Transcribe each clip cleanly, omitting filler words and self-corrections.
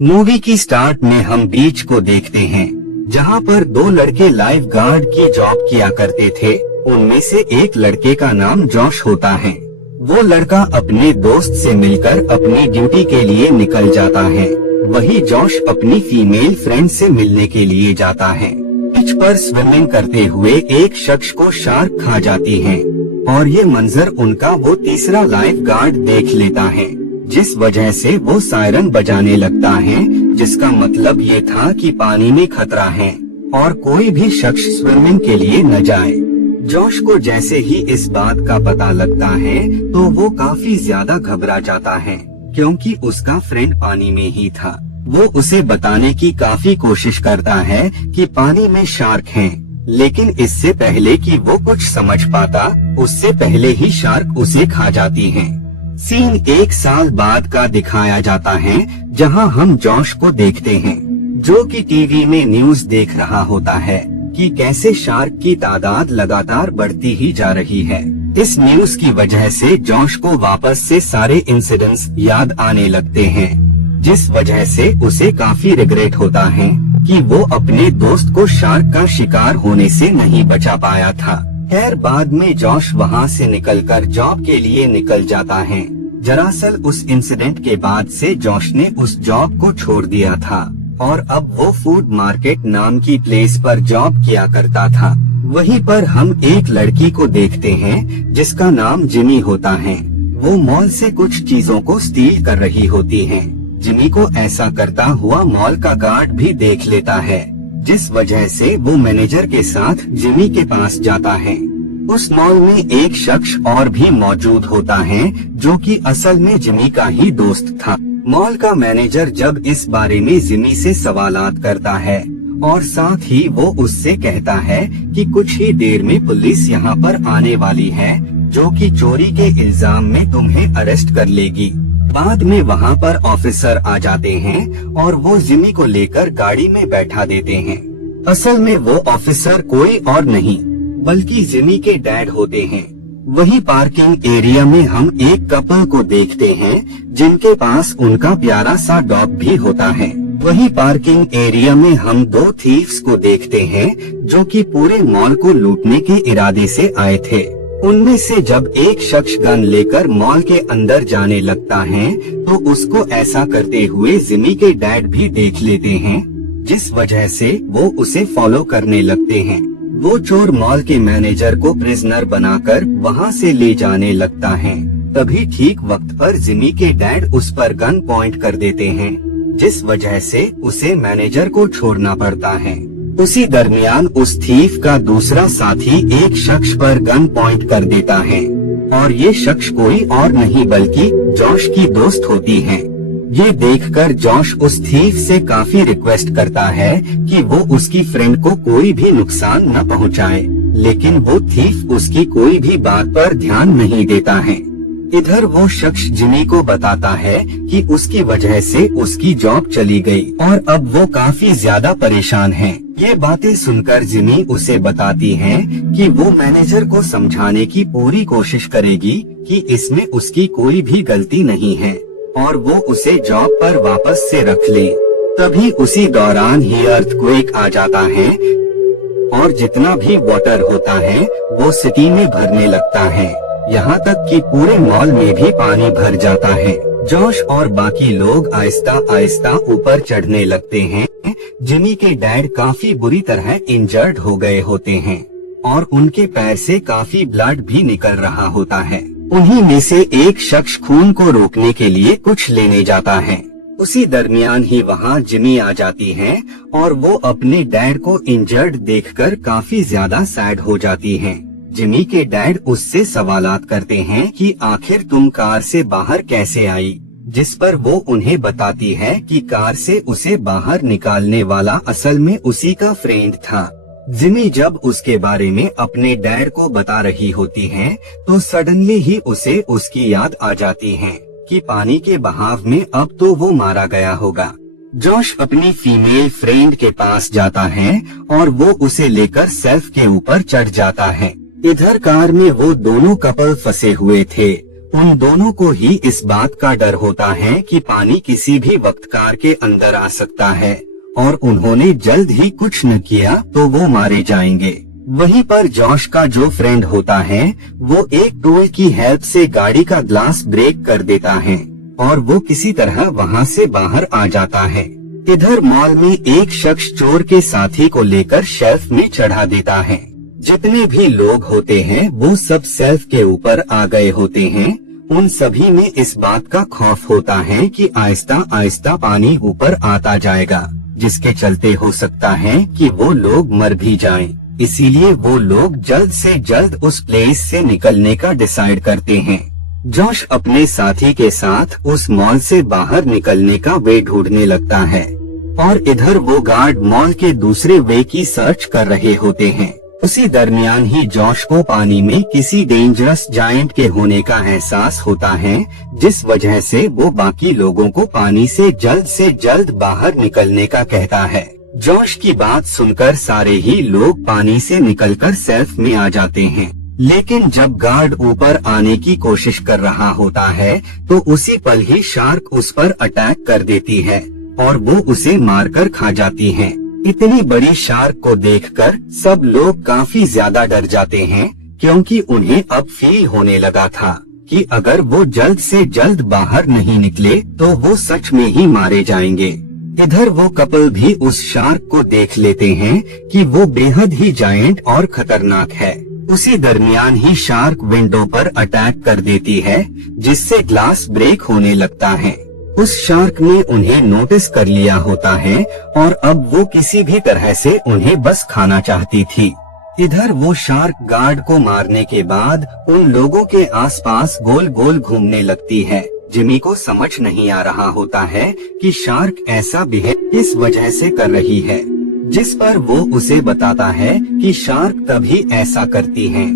Movie की start में हम बीच को देखते हैं, जहां पर दो लड़के लाइफ गार्ड की जॉब किया करते थे। उनमें से एक लड़के का नाम जॉश होता है। वो लड़का अपने दोस्त से मिलकर अपनी ड्यूटी के लिए निकल जाता है। वही जॉश अपनी फीमेल फ्रेंड से मिलने के लिए जाता है। बीच पर स्विमिंग करते हुए एक शख्स को शार्क खा जाती है और ये मंजर उनका वो तीसरा लाइफ गार्ड देख लेता है, जिस वजह से वो सायरन बजाने लगता है, जिसका मतलब ये था कि पानी में खतरा है और कोई भी शख्स स्विमिंग के लिए न जाए। जॉश को जैसे ही इस बात का पता लगता है तो वो काफी ज्यादा घबरा जाता है, क्योंकि उसका फ्रेंड पानी में ही था। वो उसे बताने की काफी कोशिश करता है कि पानी में शार्क हैं, लेकिन इससे पहले कि वो कुछ समझ पाता, उससे पहले ही शार्क उसे खा जाती है। सीन 1 साल बाद का दिखाया जाता है, जहां हम जॉश को देखते हैं, जो कि टीवी में न्यूज़ देख रहा होता है कि कैसे शार्क की तादाद लगातार बढ़ती ही जा रही है। इस न्यूज़ की वजह से जॉश को वापस से सारे इंसिडेंट्स याद आने लगते हैं, जिस वजह से उसे काफी रिग्रेट होता है कि वो अपने दोस्त को शार्क का शिकार होने से नहीं बचा पाया था। खैर बाद में जॉश वहाँ से निकलकर जॉब के लिए निकल जाता है। दरअसल उस इंसिडेंट के बाद से जॉश ने उस जॉब को छोड़ दिया था और अब वो फूड मार्केट नाम की प्लेस पर जॉब किया करता था। वहीं पर हम एक लड़की को देखते हैं जिसका नाम जिमी होता है। वो मॉल से कुछ चीजों को स्टील कर रही होती है। जिमी को ऐसा करता हुआ मॉल का गार्ड भी देख लेता है, जिस वजह से वो मैनेजर के साथ जिमी के पास जाता है। उस मॉल में एक शख्स और भी मौजूद होता है, जो कि असल में जिमी का ही दोस्त था। मॉल का मैनेजर जब इस बारे में जिमी से सवालात करता है और साथ ही वो उससे कहता है कि कुछ ही देर में पुलिस यहाँ पर आने वाली है, जो कि चोरी के इल्जाम में तुम्हें अरेस्ट कर लेगी। बाद में वहाँ पर ऑफिसर आ जाते हैं और वो जिमी को लेकर गाड़ी में बैठा देते हैं। असल में वो ऑफिसर कोई और नहीं बल्कि जिमी के डैड होते हैं। वही पार्किंग एरिया में हम एक कपल को देखते हैं, जिनके पास उनका प्यारा सा डॉग भी होता है। वही पार्किंग एरिया में हम 2 थीव्स को देखते हैं, जो कि पूरे मॉल को लूटने के इरादे से आए थे। उनमें से जब एक शख्स गन लेकर मॉल के अंदर जाने लगता है तो उसको ऐसा करते हुए जिमी के डैड भी देख लेते हैं, जिस वजह से वो उसे फॉलो करने लगते हैं। वो चोर मॉल के मैनेजर को प्रिजनर बनाकर वहाँ से ले जाने लगता है। तभी ठीक वक्त पर जिमी के डैड उस पर गन पॉइंट कर देते हैं, जिस वजह से उसे मैनेजर को छोड़ना पड़ता है। उसी दरमियान उस थीफ का दूसरा साथी एक शख्स पर गन पॉइंट कर देता है और ये शख्स कोई और नहीं बल्कि जॉश की दोस्त होती है। ये देखकर जॉश उस थीफ से काफी रिक्वेस्ट करता है कि वो उसकी फ्रेंड को कोई भी नुकसान न पहुंचाए, लेकिन वो थीफ उसकी कोई भी बात पर ध्यान नहीं देता है। इधर वो शख्स जिमी को बताता है कि उसकी वजह से उसकी जॉब चली गई और अब वो काफी ज्यादा परेशान है। ये बातें सुनकर जिमी उसे बताती है कि वो मैनेजर को समझाने की पूरी कोशिश करेगी कि इसमें उसकी कोई भी गलती नहीं है और वो उसे जॉब पर वापस से रख ले। तभी उसी दौरान ही अर्थक्वेक आ जाता है और जितना भी वाटर होता है वो सिटी में भरने लगता है, यहाँ तक कि पूरे मॉल में भी पानी भर जाता है। जॉश और बाकी लोग आहिस्ता आहिस्ता ऊपर चढ़ने लगते हैं। जिमी के डैड काफी बुरी तरह इंजर्ड हो गए होते हैं और उनके पैर से काफी ब्लड भी निकल रहा होता है। उन्हीं में से एक शख्स खून को रोकने के लिए कुछ लेने जाता है। उसी दरमियान ही वहाँ जिमी आ जाती है और वो अपने डैड को इंजर्ड देखकर काफी ज्यादा सैड हो जाती है। जिमी के डैड उससे सवालात करते हैं कि आखिर तुम कार से बाहर कैसे आई, जिस पर वो उन्हें बताती है कि कार से उसे बाहर निकालने वाला असल में उसी का फ्रेंड था। जिमी जब उसके बारे में अपने डैड को बता रही होती है तो सडनली ही उसे उसकी याद आ जाती है कि पानी के बहाव में अब तो वो मारा गया होगा। जॉश अपनी फीमेल फ्रेंड के पास जाता है और वो उसे लेकर सेल्फ के ऊपर चढ़ जाता है। इधर कार में वो दोनों कपल फंसे हुए थे उन दोनों को ही इस बात का डर होता है कि पानी किसी भी वक्त कार के अंदर आ सकता है और उन्होंने जल्द ही कुछ न किया तो वो मारे जाएंगे। वहीं पर जॉश का जो फ्रेंड होता है वो एक टूल की हेल्प से गाड़ी का ग्लास ब्रेक कर देता है और वो किसी तरह वहाँ से बाहर आ जाता है। इधर मॉल में एक शख्स चोर के साथी को लेकर शेल्फ में चढ़ा देता है। जितने भी लोग होते हैं वो सब शेल्फ के ऊपर आ गए होते हैं। उन सभी में इस बात का खौफ होता है कि आहिस्ता आहिस्ता पानी ऊपर आता जाएगा, जिसके चलते हो सकता है कि वो लोग मर भी जाएं। इसीलिए वो लोग जल्द से जल्द उस प्लेस से निकलने का डिसाइड करते हैं। जॉश अपने साथी के साथ उस मॉल से बाहर निकलने का वे ढूंढने लगता है और इधर वो गार्ड मॉल के दूसरे वे की सर्च कर रहे होते हैं। उसी दरमियान ही जॉश को पानी में किसी डेंजरस जायंट के होने का एहसास होता है, जिस वजह से वो बाकी लोगों को पानी से जल्द बाहर निकलने का कहता है। जॉश की बात सुनकर सारे ही लोग पानी से निकलकर सेल्फ में आ जाते हैं, लेकिन जब गार्ड ऊपर आने की कोशिश कर रहा होता है तो उसी पल ही शार्क उस पर अटैक कर देती है और वो उसे मारकर खा जाती है। इतनी बड़ी शार्क को देखकर सब लोग काफी ज्यादा डर जाते हैं, क्योंकि उन्हें अब फील होने लगा था कि अगर वो जल्द से जल्द बाहर नहीं निकले तो वो सच में ही मारे जाएंगे। इधर वो कपल भी उस शार्क को देख लेते हैं कि वो बेहद ही जायंट और खतरनाक है। उसी दरमियान ही शार्क विंडो पर अटैक कर देती है, जिससे ग्लास ब्रेक होने लगता है। उस शार्क ने उन्हें नोटिस कर लिया होता है और अब वो किसी भी तरह से उन्हें बस खाना चाहती थी। इधर वो शार्क गार्ड को मारने के बाद उन लोगों के आसपास गोल गोल घूमने लगती है। जिमी को समझ नहीं आ रहा होता है कि शार्क ऐसा बिहेव किस वजह से कर रही है, जिस पर वो उसे बताता है कि शार्क तभी ऐसा करती है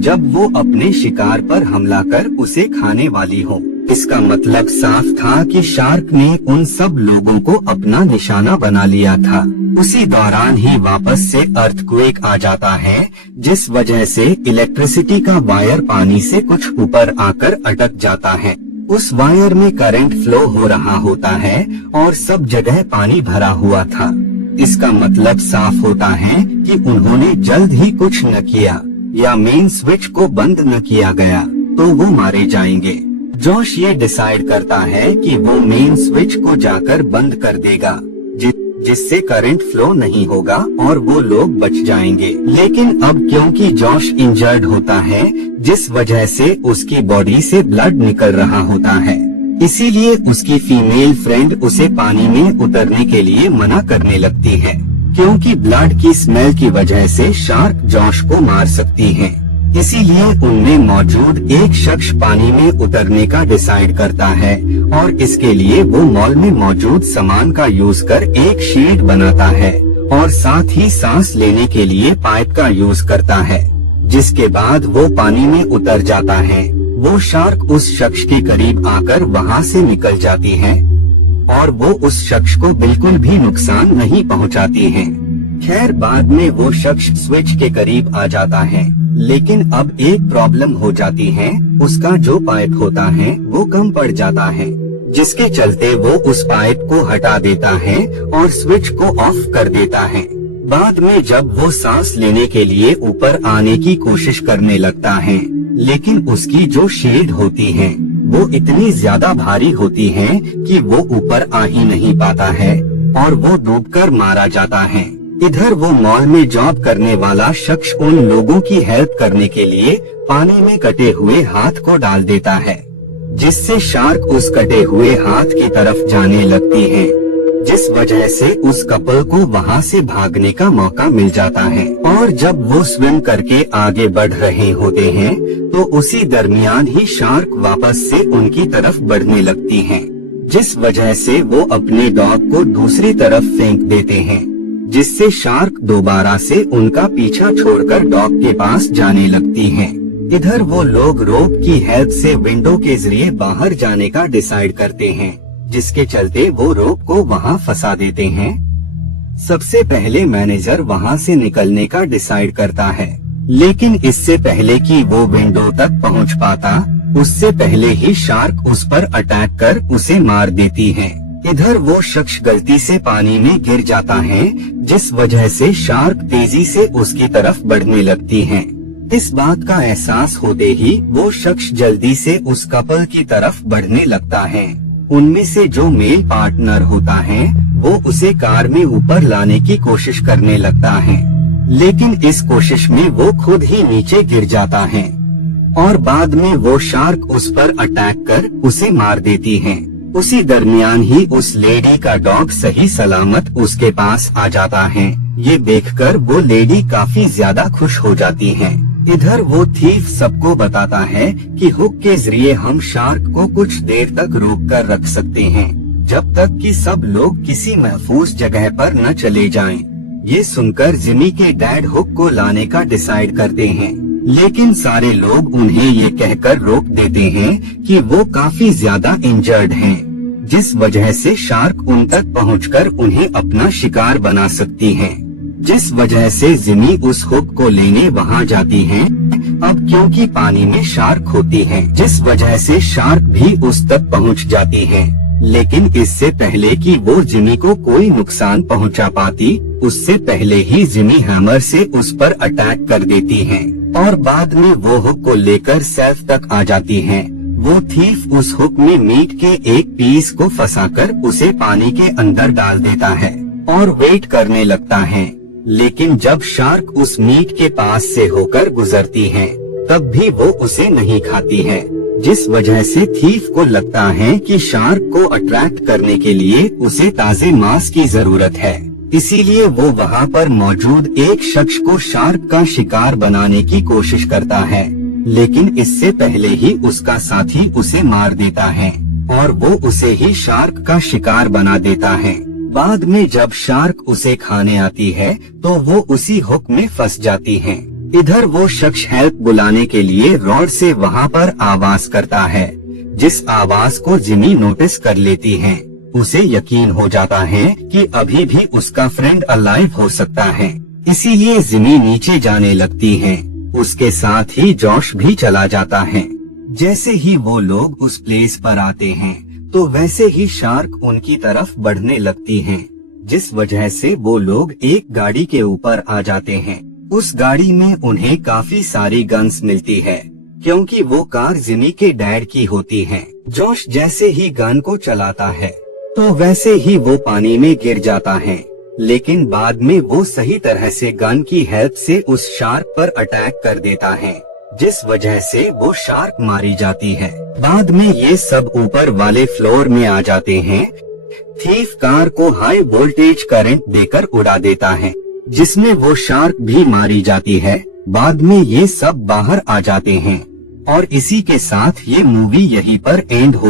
जब वो अपने शिकार पर हमला कर उसे खाने वाली हो। इसका मतलब साफ था कि शार्क ने उन सब लोगों को अपना निशाना बना लिया था। उसी दौरान ही वापस से अर्थक्वेक आ जाता है, जिस वजह से इलेक्ट्रिसिटी का वायर पानी से कुछ ऊपर आकर अटक जाता है। उस वायर में करंट फ्लो हो रहा होता है और सब जगह पानी भरा हुआ था। इसका मतलब साफ होता है कि उन्होंने जल्द ही कुछ न किया या मेन स्विच को बंद न किया गया तो वो मारे जाएंगे। जॉश ये डिसाइड करता है कि वो मेन स्विच को जाकर बंद कर देगा, जिससे करंट फ्लो नहीं होगा और वो लोग बच जाएंगे। लेकिन अब क्योंकि जॉश इंजर्ड होता है, जिस वजह से उसकी बॉडी से ब्लड निकल रहा होता है, इसीलिए उसकी फीमेल फ्रेंड उसे पानी में उतरने के लिए मना करने लगती है, क्योंकि ब्लड की स्मेल की वजह से शार्क जॉश को मार सकती है। इसीलिए उनमें मौजूद एक शख्स पानी में उतरने का डिसाइड करता है और इसके लिए वो मॉल में मौजूद सामान का यूज कर एक शील्ड बनाता है और साथ ही सांस लेने के लिए पाइप का यूज करता है। जिसके बाद वो पानी में उतर जाता है। वो शार्क उस शख्स के करीब आकर वहाँ से निकल जाती है और वो उस शख्स को बिल्कुल भी नुकसान नहीं पहुँचाती है। खैर बाद में वो शख्स स्विच के करीब आ जाता है, लेकिन अब एक प्रॉब्लम हो जाती है। उसका जो पाइप होता है वो कम पड़ जाता है, जिसके चलते वो उस पाइप को हटा देता है और स्विच को ऑफ कर देता है। बाद में जब वो सांस लेने के लिए ऊपर आने की कोशिश करने लगता है, लेकिन उसकी जो शील्ड होती है वो इतनी ज्यादा भारी होती है कि वो ऊपर आ ही नहीं पाता है और वो डूबकर मारा जाता है। इधर वो मॉल में जॉब करने वाला शख्स उन लोगों की हेल्प करने के लिए पानी में कटे हुए हाथ को डाल देता है, जिससे शार्क उस कटे हुए हाथ की तरफ जाने लगती है, जिस वजह से उस कपल को वहां से भागने का मौका मिल जाता है। और जब वो स्विम करके आगे बढ़ रहे होते हैं तो उसी दरमियान ही शार्क वापस से उनकी तरफ बढ़ने लगती है, जिस वजह से वो अपने डॉग को दूसरी तरफ फेंक देते हैं, जिससे शार्क दोबारा से उनका पीछा छोड़कर डॉग के पास जाने लगती है। इधर वो लोग रोप की हेल्प से विंडो के जरिए बाहर जाने का डिसाइड करते हैं, जिसके चलते वो रोप को वहां फंसा देते हैं। सबसे पहले मैनेजर वहां से निकलने का डिसाइड करता है, लेकिन इससे पहले कि वो विंडो तक पहुंच पाता, उससे पहले ही शार्क उस पर अटैक कर उसे मार देती है। इधर वो शख्स गलती से पानी में गिर जाता है, जिस वजह से शार्क तेजी से उसकी तरफ बढ़ने लगती है। इस बात का एहसास होते ही वो शख्स जल्दी से उस कपल की तरफ बढ़ने लगता है। उनमें से जो मेल पार्टनर होता है वो उसे कार में ऊपर लाने की कोशिश करने लगता है, लेकिन इस कोशिश में वो खुद ही नीचे गिर जाता है और बाद में वो शार्क उस पर अटैक कर उसे मार देती है। उसी दरमियान ही उस लेडी का डॉग सही सलामत उसके पास आ जाता है। ये देखकर वो लेडी काफी ज्यादा खुश हो जाती है। इधर वो थीफ सबको बताता है कि हुक के जरिए हम शार्क को कुछ देर तक रोक कर रख सकते हैं, जब तक कि सब लोग किसी महफूज जगह पर न चले जाएं। ये सुनकर जिमी के डैड हुक को लाने का डिसाइड करते हैं, लेकिन सारे लोग उन्हें ये कहकर रोक देते हैं कि वो काफी ज्यादा इंजर्ड हैं, जिस वजह से शार्क उन तक पहुंचकर उन्हें अपना शिकार बना सकती है। जिस वजह से जिमी उस हुक को लेने वहां जाती है। अब क्योंकि पानी में शार्क होती है, जिस वजह से शार्क भी उस तक पहुंच जाती है, लेकिन इससे पहले कि वो जिमी को कोई नुकसान पहुंचा पाती, उससे पहले ही जिमी हैमर से उस पर अटैक कर देती है और बाद में वो हुक को लेकर सेल्फ तक आ जाती है। वो थीफ उस हुक में मीट के एक पीस को फंसाकर उसे पानी के अंदर डाल देता है और वेट करने लगता है, लेकिन जब शार्क उस मीट के पास से होकर गुजरती है तब भी वो उसे नहीं खाती है, जिस वजह से थीफ को लगता है कि शार्क को अट्रैक्ट करने के लिए उसे ताजे मांस की जरूरत है। इसीलिए वो वहाँ पर मौजूद एक शख्स को शार्क का शिकार बनाने की कोशिश करता है, लेकिन इससे पहले ही उसका साथी उसे मार देता है और वो उसे ही शार्क का शिकार बना देता है। बाद में जब शार्क उसे खाने आती है तो वो उसी हुक में फंस जाती है। इधर वो शख्स हेल्प बुलाने के लिए रॉड से वहाँ पर आवाज करता है, जिस आवाज को जिमी नोटिस कर लेती है। उसे यकीन हो जाता है कि अभी भी उसका फ्रेंड अलाइव हो सकता है, इसीलिए जिमी नीचे जाने लगती है। उसके साथ ही जॉश भी चला जाता है। जैसे ही वो लोग उस प्लेस पर आते हैं तो वैसे ही शार्क उनकी तरफ बढ़ने लगती है, जिस वजह से वो लोग एक गाड़ी के ऊपर आ जाते हैं। उस गाड़ी में उन्हें काफी सारी गन्स मिलती है, क्योंकि वो कार जिमी के डैड की होती है। जॉश जैसे ही गन को चलाता है तो वैसे ही वो पानी में गिर जाता है, लेकिन बाद में वो सही तरह से गन की हेल्प से उस शार्क पर अटैक कर देता है, जिस वजह से वो शार्क मारी जाती है। बाद में ये सब ऊपर वाले फ्लोर में आ जाते हैं। थीफ कार को हाई वोल्टेज करंट देकर उड़ा देता है, जिसमें वो शार्क भी मारी जाती है। बाद में ये सब बाहर आ जाते हैं और इसी के साथ ये मूवी यहीं पर एंड हो